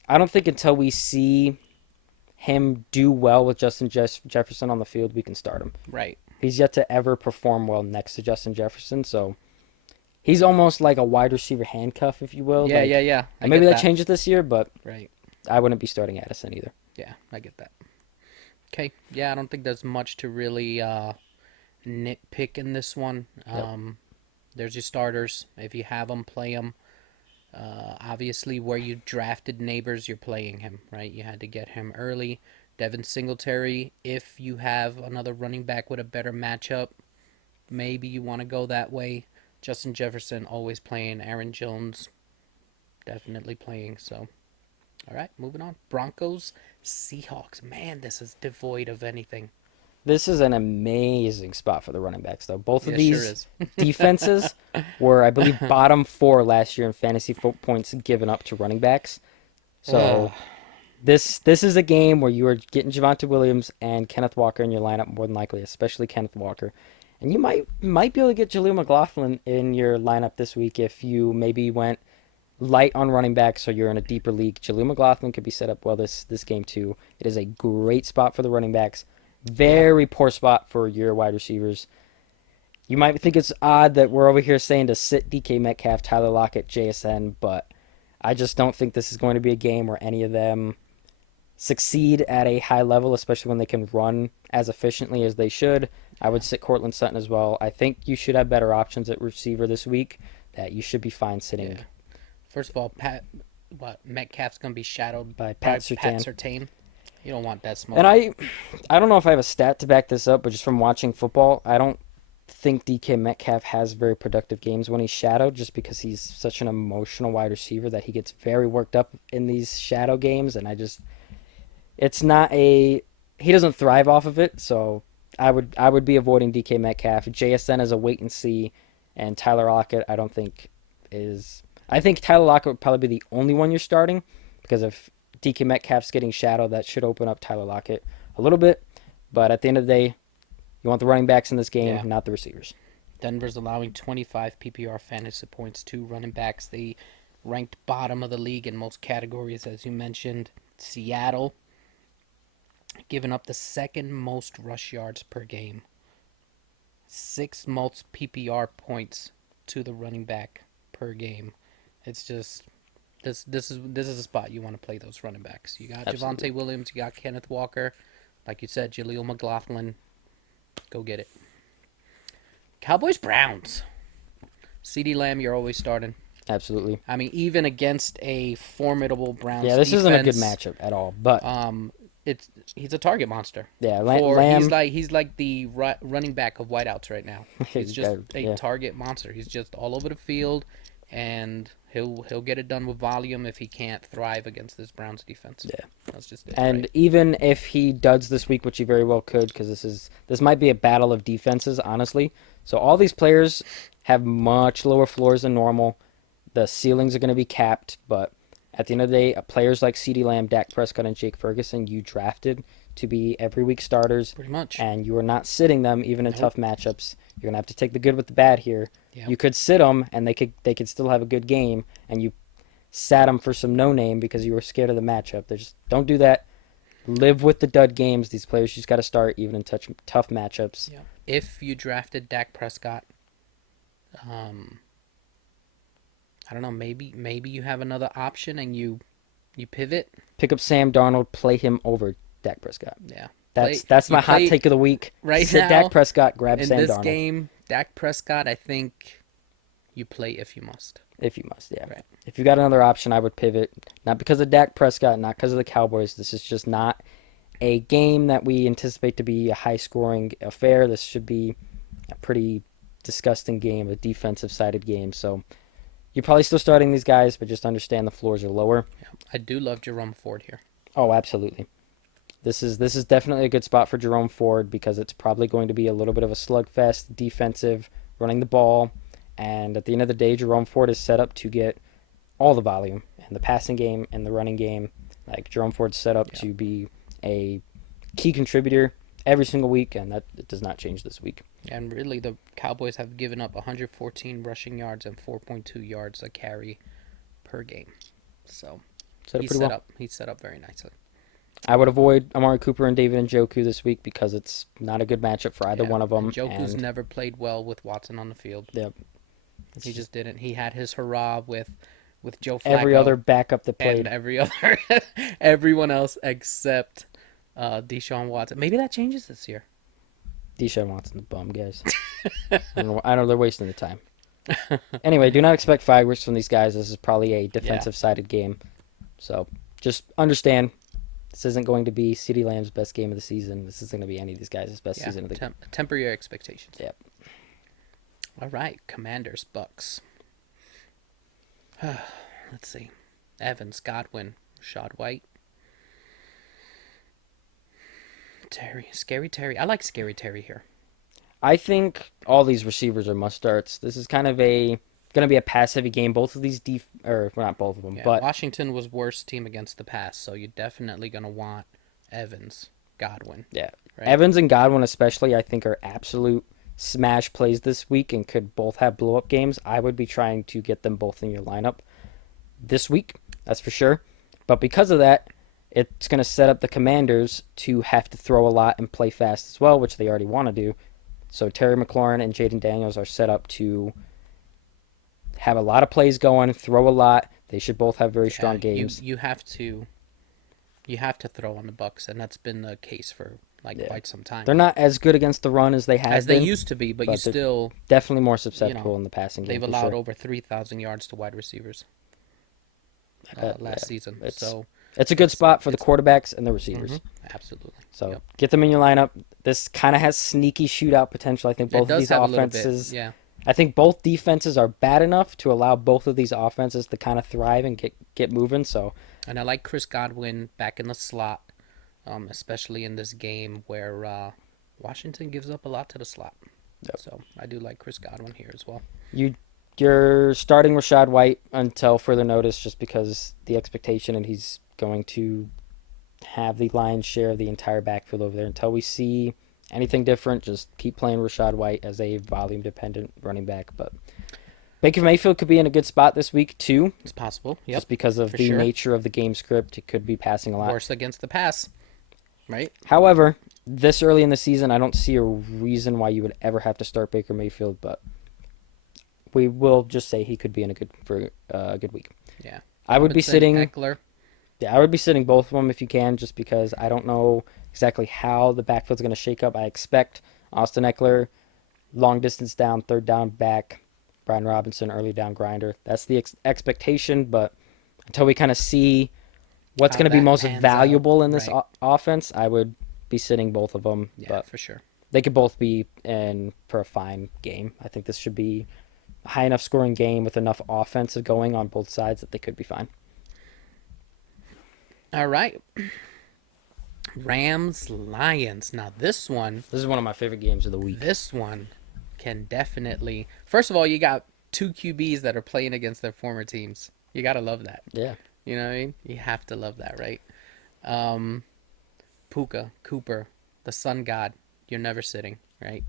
until we see him do well with Justin Jefferson on the field, we can start him. Right. He's yet to ever perform well next to Justin Jefferson, so he's almost like a wide receiver handcuff, if you will. Yeah, Like, yeah. and maybe that changes this year, but Right. I wouldn't be starting Addison either. Yeah, I get that. Okay. Yeah, I don't think there's much to really nitpick in this one. There's your starters. If you have them, play them. Obviously, where you drafted Neighbors, you're playing him, right? You had to get him early. Devin Singletary, if you have another running back with a better matchup, maybe you want to go that way. Justin Jefferson always playing. Aaron Jones definitely playing. So, all right, moving on. Broncos, Seahawks. Man, this is devoid of anything. This is an amazing spot for the running backs, though. Both of Yeah, sure these is. defenses were, I believe, bottom 4 last year in fantasy points given up to running backs. So this is a game where you are getting Javonte Williams and Kenneth Walker in your lineup more than likely, especially Kenneth Walker. And you might be able to get Jaleel McLaughlin in your lineup this week if you maybe went light on running backs, so you're in a deeper league. Jaleel McLaughlin could be set up well this game too. It is a great spot for the running backs. Very poor spot for your wide receivers. You might think it's odd that we're over here saying to sit DK Metcalf, Tyler Lockett, JSN, but I just don't think this is going to be a game where any of them succeed at a high level, especially when they can run as efficiently as they should. I would sit Cortland Sutton as well. I think you should have better options at receiver this week that you should be fine sitting. Yeah. First of all, Metcalf's going to be shadowed By Pat Surtain. You don't want that smoke. And I don't know if I have a stat to back this up, but just from watching football, I don't think DK Metcalf has very productive games when he's shadowed, just because he's such an emotional wide receiver that he gets very worked up in these shadow games, and he doesn't thrive off of it, so I would be avoiding DK Metcalf. JSN is a wait and see, and Tyler Lockett I think Tyler Lockett would probably be the only one you're starting, because if DK Metcalf's getting shadowed, that should open up Tyler Lockett a little bit. But at the end of the day, you want the running backs in this game, not the receivers. Denver's allowing 25 PPR fantasy points to running backs. They ranked bottom of the league in most categories, as you mentioned. Seattle giving up the second most rush yards per game. 6th most PPR points to the running back per game. It's just this is a spot you want to play those running backs. You got Absolutely. Javonte Williams, you got Kenneth Walker, like you said, Jaleel McLaughlin. Go get it. Cowboys Browns. CeeDee Lamb, you're always starting. Absolutely. I mean, even against a formidable Browns Yeah, this isn't a good defense, matchup at all. But he's a target monster. yeah, He's Lamb. he's like the running back of wideouts right now. He's just a Yeah. target monster. He's just all over the field, and he'll get it done with volume if he can't thrive against this Browns defense. Yeah. That's just it. And right? even if he duds this week, which he very well could, because this might be a battle of defenses, honestly. So all these players have much lower floors than normal. The ceilings are going to be capped, but at the end of the day, players like CeeDee Lamb, Dak Prescott, and Jake Ferguson, you drafted to be every week starters, Pretty much. and you are not sitting them even in Nope. tough matchups. You're gonna have to take the good with the bad here. Yeah. You could sit them, and they could still have a good game, and you sat them for some no name because you were scared of the matchup. Don't do that. live with the dud games. These players just got to start even in tough matchups. Yeah. If you drafted Dak Prescott, um, I don't know. Maybe you have another option and you pivot. Pick up Sam Darnold, play him over Dak Prescott. Yeah. That's my hot take of the week. Right Sit now, Dak Prescott, grab in Sam this Darnold. game, Dak Prescott, I think you play if you must. If you must, yeah. Right. If you got another option, I would pivot. Not because of Dak Prescott, not because of the Cowboys. This is just not a game that we anticipate to be a high-scoring affair. This should be a pretty disgusting game, a defensive-sided game. So you're probably still starting these guys, but just understand the floors are lower. Yeah. I do love Jerome Ford here. Oh, absolutely. This is definitely a good spot for Jerome Ford because it's probably going to be a little bit of a slugfest, defensive, running the ball. And at the end of the day, Jerome Ford is set up to get all the volume in the passing game and the running game. Like Jerome Ford's set up to be a key contributor every single week, and that it does not change this week. And really, the Cowboys have given up 114 rushing yards and 4.2 yards a carry per game. So he's set up very nicely. I would avoid Amari Cooper and David Njoku this week because it's not a good matchup for either one of them. Njoku's never played well with Watson on the field. Yep. He just didn't. He had his hurrah with Joe Flacco. Every other backup that played. And everyone else except Deshaun Watson. Maybe that changes this year. Deshaun Watson's a bum, guys. I know they're wasting the time. Anyway, do not expect fireworks from these guys. This is probably a defensive-sided game. So just understand this isn't going to be CeeDee Lamb's best game of the season. This isn't going to be any of these guys' best season of the game. Temper your expectations. Yep. All right, Commanders, Bucks. Let's see. Evans, Godwin, Rashad White. Scary Terry. I like Scary Terry here. I think all these receivers are must-starts. This is kind of going to be a pass-heavy game. Both of these not both of them, but Washington was worst team against the pass, so you're definitely going to want Evans, Godwin. Yeah. Right? Evans and Godwin especially, I think, are absolute smash plays this week and could both have blow-up games. I would be trying to get them both in your lineup this week, that's for sure. But because of that, it's going to set up the Commanders to have to throw a lot and play fast as well, which they already want to do. So Terry McLaurin and Jaden Daniels are set up to have a lot of plays going, throw a lot. They should both have very strong games. You have to throw on the Bucks, and that's been the case for quite some time. They're not as good against the run as they have they used to be, but you still definitely more susceptible in the passing game. They've allowed over 3,000 yards to wide receivers last season. It's a good spot for the quarterbacks and the receivers. Mm-hmm. Absolutely. So get them in your lineup. This kind of has sneaky shootout potential. I think both of these offenses. Yeah. I think both defenses are bad enough to allow both of these offenses to kind of thrive and get moving. So. And I like Chris Godwin back in the slot, especially in this game where Washington gives up a lot to the slot. Yep. So I do like Chris Godwin here as well. You're starting Rashad White until further notice, just because the expectation, and he's going to have the lion's share of the entire backfield over there. Until we see anything different, just keep playing Rashad White as a volume-dependent running back. But Baker Mayfield could be in a good spot this week, too. It's possible, just because of the nature of the game script. It could be passing a lot. Worse against the pass, right? However, this early in the season, I don't see a reason why you would ever have to start Baker Mayfield, but we will just say he could be in a good week. Yeah. I would be sitting Eckler. Yeah, I would be sitting both of them if you can, just because I don't know exactly how the backfield's going to shake up. I expect Austin Eckler, long distance down, third down back, Brian Robinson, early down grinder. That's the expectation, but until we kind of see what's going to be most valuable in this offense, I would be sitting both of them. Yeah, but for sure. They could both be in for a fine game. I think this should be a high enough scoring game with enough offensive going on both sides that they could be fine. All right. Rams, Lions. Now this is one of my favorite games of the week. This one can definitely... First of all, you got two QBs that are playing against their former teams. You got to love that. Yeah. You know what I mean? You have to love that, right? Puka, Cooper, the Sun God, you're never sitting, right?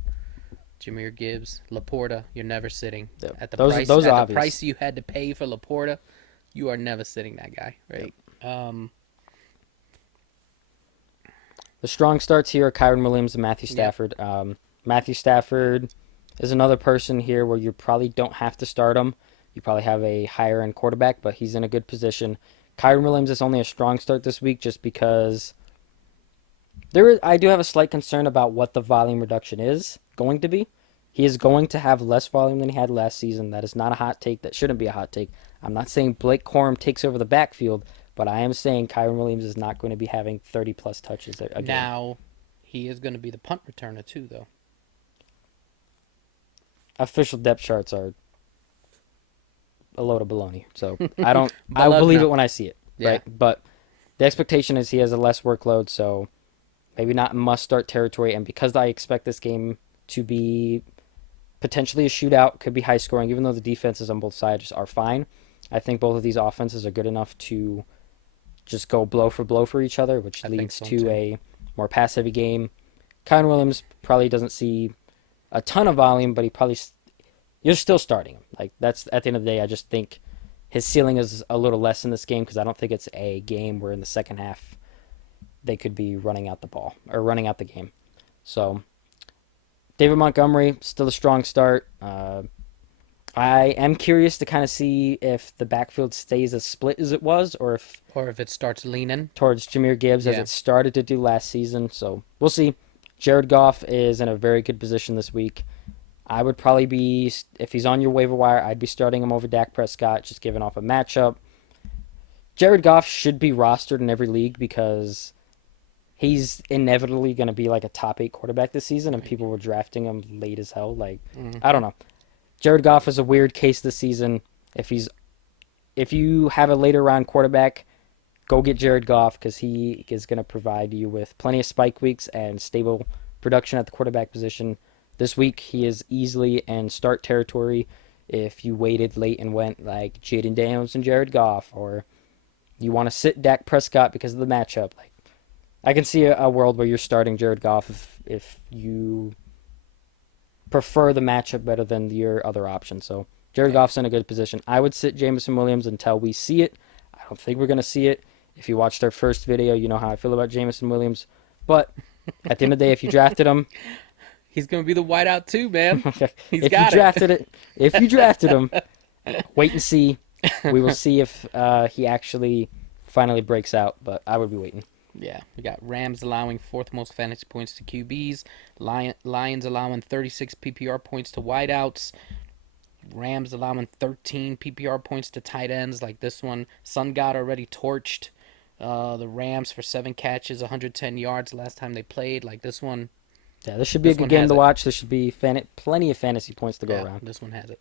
Jahmyr Gibbs, Laporta, you're never sitting. Yep. At the the price you had to pay for Laporta, you are never sitting that guy, right? Yep. The strong starts here are Kyron Williams and Matthew Stafford. Matthew Stafford is another person here where you probably don't have to start him. You probably have a higher end quarterback, but he's in a good position. Kyron Williams is only a strong start this week just because I do have a slight concern about what the volume reduction is going to be. He is going to have less volume than he had last season. That is not a hot take. That shouldn't be a hot take. I'm not saying Blake Corum takes over the backfield, but I am saying Kyron Williams is not going to be having 30-plus touches again. Now, he is going to be the punt returner too, though. Official depth charts are a load of baloney. So I don't. I believe it when I see it. Yeah. Right. But the expectation is he has a less workload, so maybe not must start territory. And because I expect this game to be potentially a shootout, could be high scoring, even though the defenses on both sides are fine. I think both of these offenses are good enough to just go blow for each other, which leads to a more pass-heavy game. Kyron Williams probably doesn't see a ton of volume, but you're still starting him. Like, that's at the end of the day. I just think his ceiling is a little less in this game because I don't think it's a game where in the second half they could be running out the ball or running out the game. So David Montgomery, still a strong start. I am curious to kind of see if the backfield stays as split as it was, or if it starts leaning towards Jahmyr Gibbs as it started to do last season. So we'll see. Jared Goff is in a very good position this week. I would probably be, if he's on your waiver wire, I'd be starting him over Dak Prescott, just giving off a matchup. Jared Goff should be rostered in every league because he's inevitably going to be like a top 8 quarterback this season, and people were drafting him late as hell. Like, I don't know. Jared Goff is a weird case this season. If you have a later round quarterback, go get Jared Goff because he is going to provide you with plenty of spike weeks and stable production at the quarterback position. This week, he is easily in start territory if you waited late and went like Jaden Daniels and Jared Goff, or you want to sit Dak Prescott because of the matchup. Like, I can see a world where you're starting Jared Goff if you prefer the matchup better than your other option. So Jared Goff's in a good position. I would sit Jameson Williams until we see it. I don't think we're going to see it. If you watched our first video, you know how I feel about Jameson Williams. But at the end of the day, if you drafted him, he's going to be the whiteout too, man. If you drafted him, wait and see. We will see if he actually finally breaks out, but I would be waiting. Yeah, we got Rams allowing 4th most fantasy points to QBs. Lions allowing 36 PPR points to wideouts. Rams allowing 13 PPR points to tight ends. Like this one, Sun God already torched the Rams for 7 catches, 110 yards last time they played. Like this one. Yeah, this should be a good game to watch. There should be plenty of fantasy points to go around. This one has it.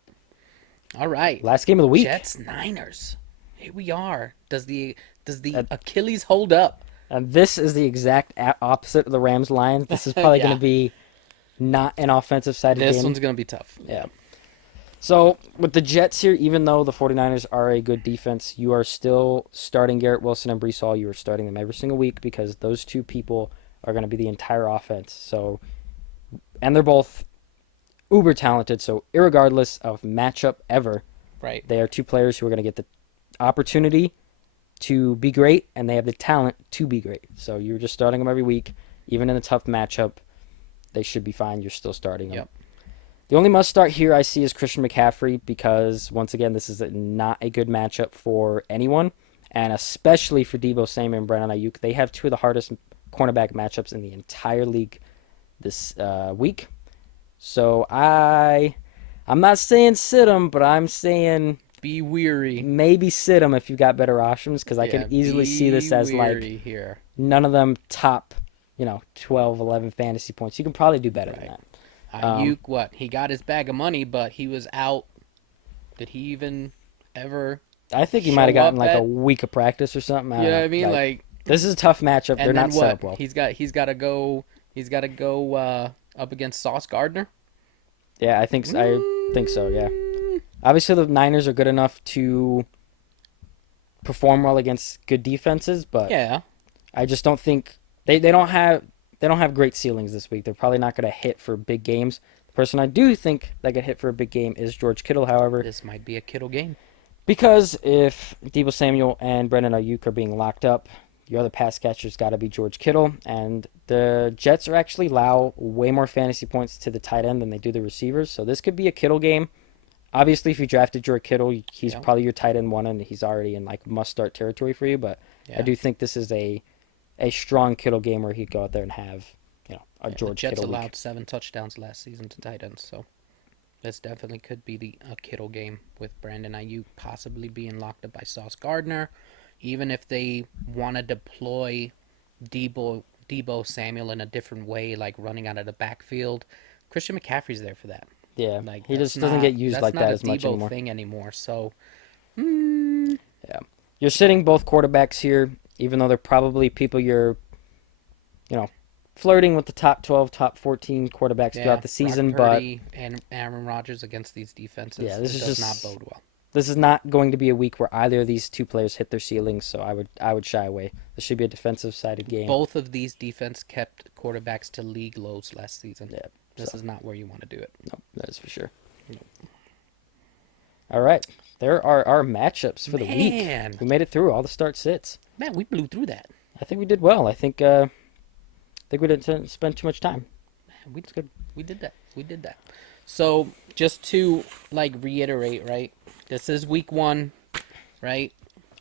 All right. Last game of the week. Jets Niners. Here we are. Does the Achilles hold up? And this is the exact opposite of the Rams-Lions. This is probably going to be not an offensive-sided game. This one's going to be tough. Yeah. So, with the Jets here, even though the 49ers are a good defense, you are still starting Garrett Wilson and Breece Hall. You are starting them every single week because those two people are going to be the entire offense. So, and they're both uber talented. So, irregardless of matchup ever, right, they are two players who are going to get the opportunity to be great, and they have the talent to be great. So you're just starting them every week. Even in a tough matchup, they should be fine. You're still starting them. Yep. The only must-start here I see is Christian McCaffrey because, once again, this is not a good matchup for anyone, and especially for Deebo Samuel and Brandon Ayuk. They have two of the hardest cornerback matchups in the entire league this week. So I'm not saying sit them, but I'm saying be weary. Maybe sit them if you've got better options, because I can easily see this as like here. None of them top, 12, 11 fantasy points. You can probably do better than that. Ayuk, he got his bag of money, but he was out. Did he even ever? I think he might have gotten like a week of practice or something. You know what I mean? Like this is a tough matchup. They're not set up well. He's got to go up against Sauce Gardner. Yeah, I think so. Yeah. Obviously, the Niners are good enough to perform well against good defenses, but I just don't think they don't have great ceilings this week. They're probably not going to hit for big games. The person I do think that could hit for a big game is George Kittle. However, this might be a Kittle game because if Deebo Samuel and Brandon Ayuk are being locked up, Your other pass catcher's got to be George Kittle. And the Jets are actually allow way more fantasy points to the tight end than they do the receivers. So this could be a Kittle game. Obviously, if you drafted George Kittle, he's Yeah. probably your tight end one, and he's already in like must-start territory for you. But Yeah. I do think this is a strong Kittle game where he'd go out there and have a The George Jets Kittle allowed week. 7 touchdowns last season to tight ends, so this definitely could be a Kittle game with Brandon Ayuk possibly being locked up by Sauce Gardner. Even if they want to deploy Debo Samuel in a different way, like running out of the backfield, Christian McCaffrey's there for that. Yeah, Like he just doesn't get used like that as much Debo anymore. thing anymore. So, Yeah, you're sitting both quarterbacks here, even though they're probably people you're, flirting with the top 12, top 14 quarterbacks throughout the season. Brock Purdy and Aaron Rodgers against these defenses, Yeah, this does is not just bode well. This is not going to be a week where either of these two players hit their ceilings, so I would shy away. This should be a defensive-sided game. Both of these defense kept quarterbacks to league lows last season. Yeah, This is not where you want to do it. No, that is for sure. All right, there are our matchups for the Man. week. We made it through all the start sits. Man, we blew through that. I think we did well. I think we didn't spend too much time. Man, we did that. We did that. So just to reiterate, right? This is week 1, right?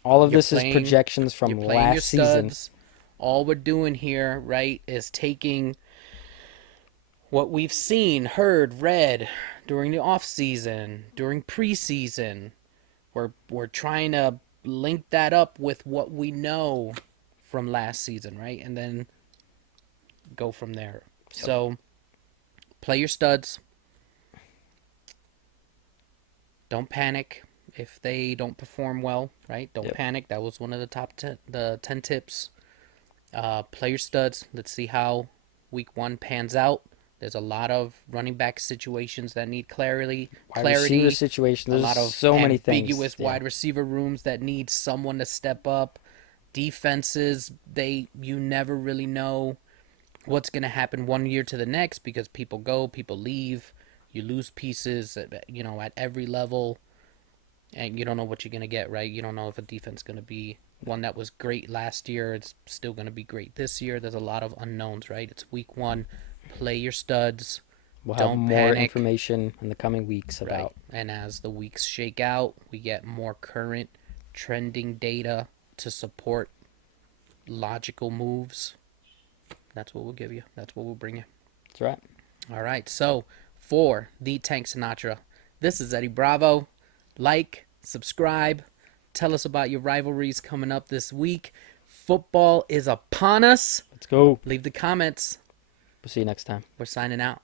All of You're this playing- is projections from You're playing your last season. studs. All we're doing here, right, is taking what we've seen, heard, read during the off season, during preseason. We're trying to link that up with what we know from last season, right? And then go from there. So play your studs. Don't panic if they don't perform well, right? Don't panic. That was one of the top 10 tips. Play your studs. Let's see how week 1 pans out. There's a lot of running back situations that need clarity. Wide receiver situation. There's a lot of so many things. ambiguous wide receiver rooms that need someone to step up. Defenses, you never really know what's going to happen one year to the next because people go, people leave. You lose pieces, at every level, and you don't know what you're going to get, right? You don't know if a defense is going to be one that was great last year. It's still going to be great this year. There's a lot of unknowns, right? It's week 1. Play your studs. We'll Don't have more panic. information in the coming weeks Right. about. And as the weeks shake out, we get more current trending data to support logical moves. That's what we'll give you. That's what we'll bring you. That's right. All right. So for the Tank Sinatra, this is Eddie Bravo. Like, subscribe. Tell us about your rivalries coming up this week. Football is upon us. Let's go. Leave the comments. We'll see you next time. We're signing out.